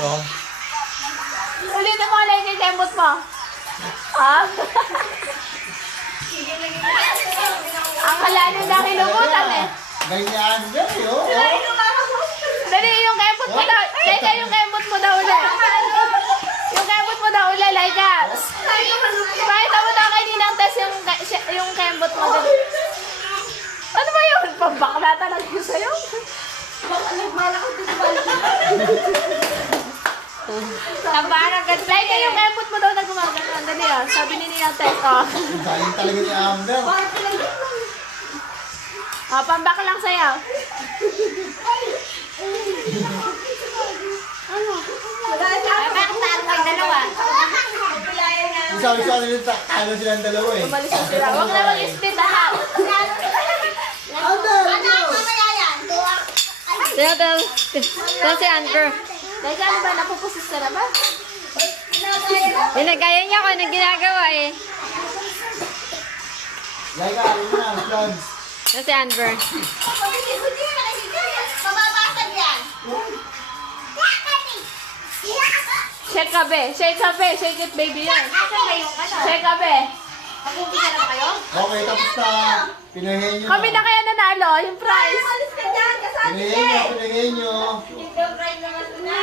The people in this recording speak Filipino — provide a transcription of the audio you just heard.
Oo. Ulitin mo alay kay kembot mo. Ha? Ang kalano na kinukutan eh. Ganyan, ganyan, oo. Dali, yung kembot mo daw. Laika, yung kembot mo daw ulit. Yung kembot mo daw ulit, Laika. Pakita mo daw kay Ninang Tess yung kembot mo daw. Ano ba yun? Pambakla talaga yun sa'yo. Laika, yung kembot mo daw na gumagano. Dali ah, sabi ni Ninang Tess. Oh. Galing talaga ni Amber. Oh, pambak lang sa'yo. Ano? Bakit tayo dalawa? Sabi sa kanila, ano silang dalawa eh. Umalis na sila. Huwag na mag-split anak. Ito si Amber. Teka, ano ba? Napupusis ka na ba? Ginagaya niya ako ng ginagawa eh. Laika, ano na, vlogs. Ito si Amber. Shake ka be. Shake ka be. Shake it baby yan. Shake ka be. Okay, tapos na. Pinahin nyo. Kami na kaya nanalo. Yung prize. Pinahin nyo, pinahin nyo. Ito, bright naman na.